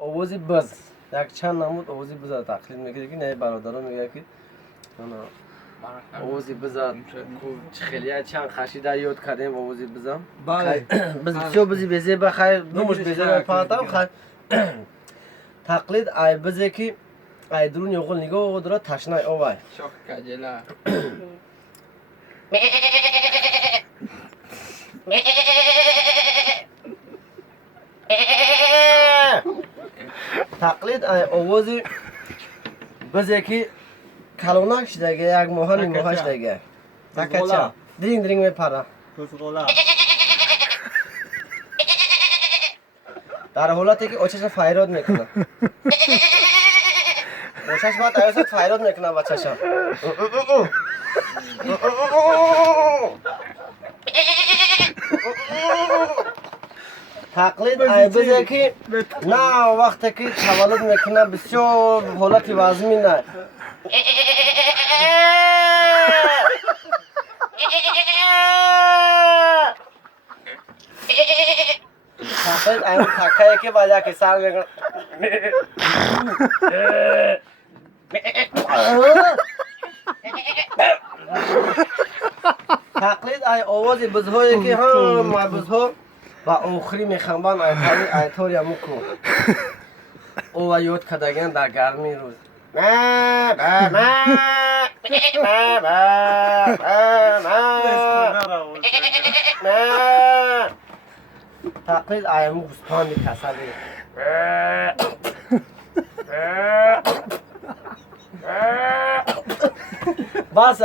آوازی بز یک چند نمود آوازی بز تقلید میکنه که نه برادران میگه که آوازی بزن خیلی چند خشی در یاد کردیم آوازی بزن بله بسیار بزی بزی بخیر نموش بزی بپاتم خیر تقلید ای بزی که ای درون یقل نگاه و درا تشنه آوای شاک کجلا تقلید ای آوازی بزی که کلونک شده یک ماهانی ماهش دیگه تکچه درینگ درینگ میپره کسغولا در حالتی که آچش فیراد میکنه آچش باید ایوست فیراد میکنه بچه‌ش تقلید ای بزه که نه وقتی که تولد میکنه بسیار حالتی وزمی نه تقلید ای تکه که باید که سر میکنه تقلید ای آوازی بزهایی که هم بزها و آخری میخنبان ای طوری همو کن او و یاد کدگین در گرمی روز تقلید ای همو گوسپان میکسلی بس